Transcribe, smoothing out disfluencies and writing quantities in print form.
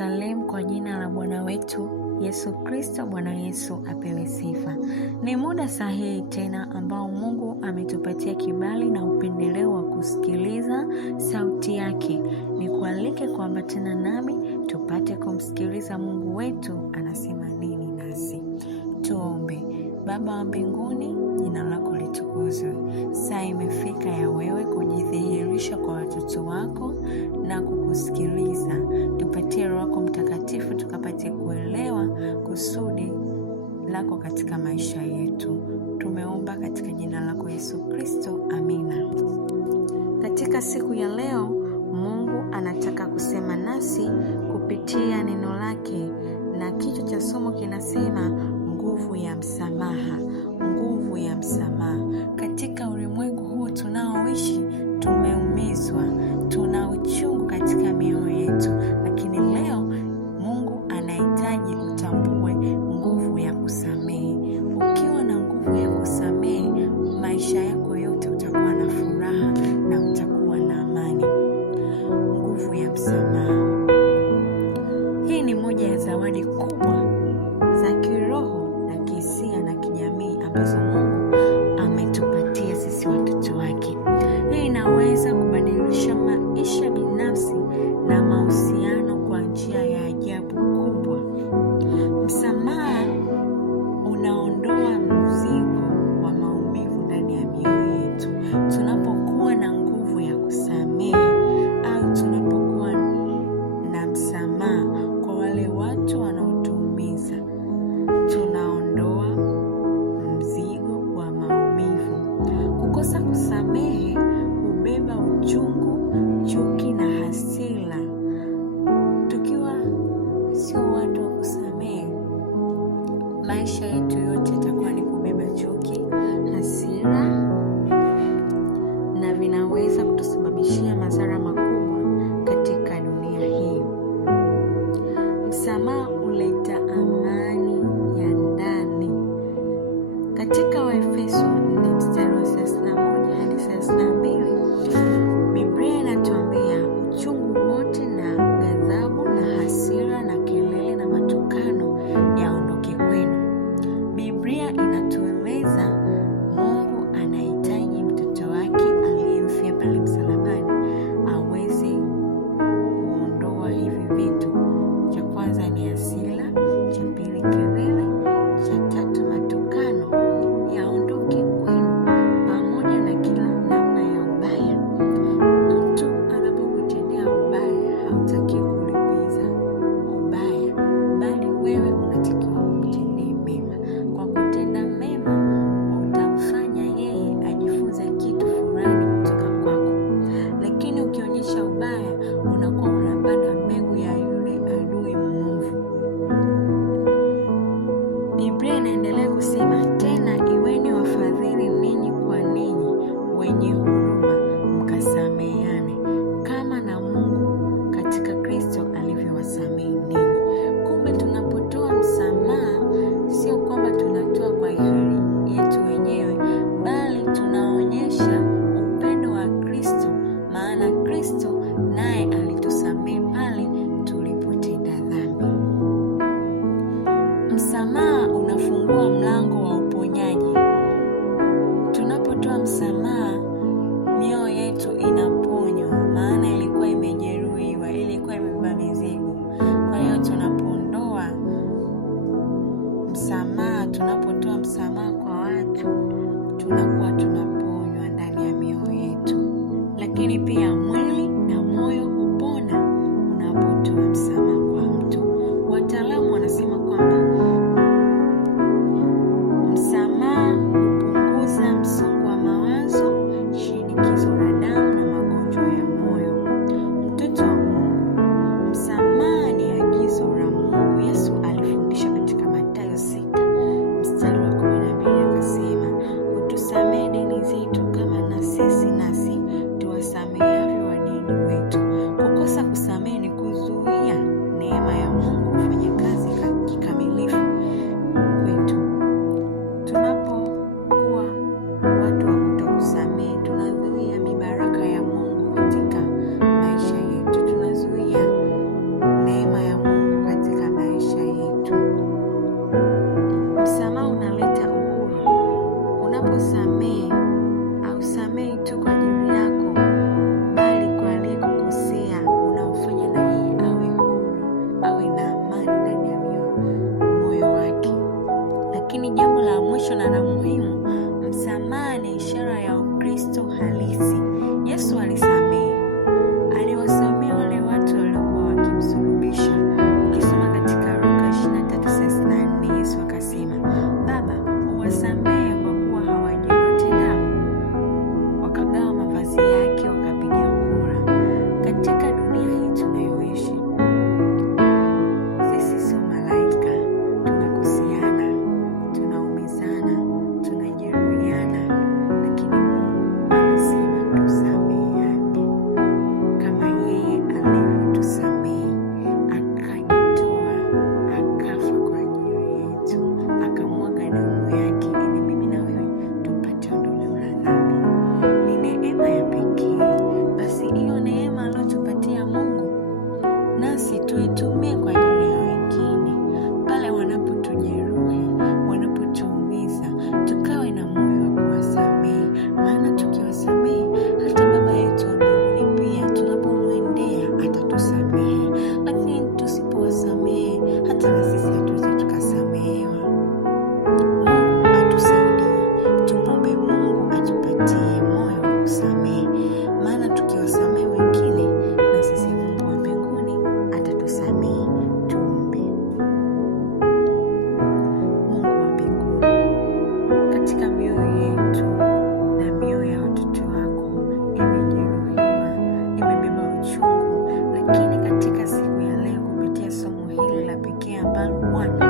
Ninakusalimu kwa jina la Bwana wetu Yesu Kristo. Bwana Yesu apewe sifa. Ni muda sahihi tena ambao Mungu ametupatia kibali na upendeleo wa kusikiliza sauti yake. Nikualike kuambatana nami tupate kumsikiliza Mungu wetu anasema nini nasi. Tuombe. Baba wa mbinguni, jina lako litukuzwe. Saa imefika ya wewe kujidhihirisha kwa watoto wako na kukusikiliza. Tupatie Roho yako Mtakatifu tukapate kuelewa kusudi lako katika maisha yetu. Tumeomba katika jina lako Yesu Kristo. Amina. Katika siku ya leo, Mungu anataka kusema nasi kupitia neno lake, na kichwa cha somo kinasema nguvu ya msamaha. Nguvu ya msamaha. Katika ulimwengu huu tunaoishi, tumeumizwa, tuna uchungu katika mioyo yetu, lakini leo Mungu anahitaji utambue nguvu ya kusamehe. Ukiwa na nguvu ya kusamehe, maisha yako yote utakuwa na furaha na utakuwa na amani. Nguvu ya msamaha. Hii ni moja ya zawadi kubwa za kiroho na kihisia na kijamii ambazo Mungu ametupatia sisi watoto wake. Hii inaweza kubadilisha maisha binafsi na mahusiano kwa njia ya ajabu kubwa. Msamaha unaondoa mzigo wa maumivu ndani ya mioyo yetu. Tunapokuwa na nguvu ya kusamehe au tunapokuwa na msamaha kwa wale watu wanaotuumiza, tunaondoa mzigo wa maumivu. Kukosa kusamehe hubeba uchungu, chuki na hasira. Tukiwa sio watu wa kusamehe, maisha yetu yote yatakuwa ni kubeba chuki, hasira, na vinaweza kutusababishia madhara makubwa katika dunia hii. Msamaha huleta amani ya ndani. Katika Waefeso 4:31 hadi 32, Biblia inatuambia uchungu wote na ghadhabu na hasira na kelele na matukano yaondoke kwenu. Biblia inatueleza Mungu anahitaji mtoto wake aliyemfia pale msalabani aweze kuondoa hivi vitu. Cha kwanza ni hasira. awe na amani ndani ya moyo wake. Lakini jambo la mwisho na la muhimu, msamaha ni ishara ya Ukristo halisi. Yesu alisamehe. Aliwasamehe wale watu waliokuwa wakimsulubisha. Ukisoma katika Luka 23:34, Yesu akasema, Baba, uwasamehe kwa kuwa hawajui watendalo. Wakagawa mavazi yake, wakapiga kura. Katika dunia hii tunayoishi, sisi sio malaika. Tunakoseana, tunaumizana, tunajeruhiana, lakini Mungu anasema tusameheane kama yeye alivyotusamehe, akajitoa, akafa kwa ajili yetu, akamwaga damu yake ili mimi na wewe tupate ondoleo la dhambi. Ni neema ya pekee. Basi hiyo neema aliyotupatia Mungu, nasi tuitumie kwa ajili ya wengine. Pale wanapotujeruhi, wanapotuumiza, tukawe na moyo wa kuwasamehe. Maana tukiwasamehe, hata Baba yetu wa mbinguni pia tunapomwendea atatusamehe. Lakini tusipowasamehe, hata na sisi hatuwezi tukasamehewa. Mungu atusaidie. Tumwombe Mungu atupatie moyo wa kusamehe. Maana tukiwasamehe wengine, na sisi Mungu wa mbinguni atatusamehe. Tuombe. Mungu wa mbinguni, katika mioyo yetu na mioyo ya watoto wako imejeruhiwa, imebeba uchungu, lakini katika siku ya leo kupitia somo hili la pekee ambalo Bwana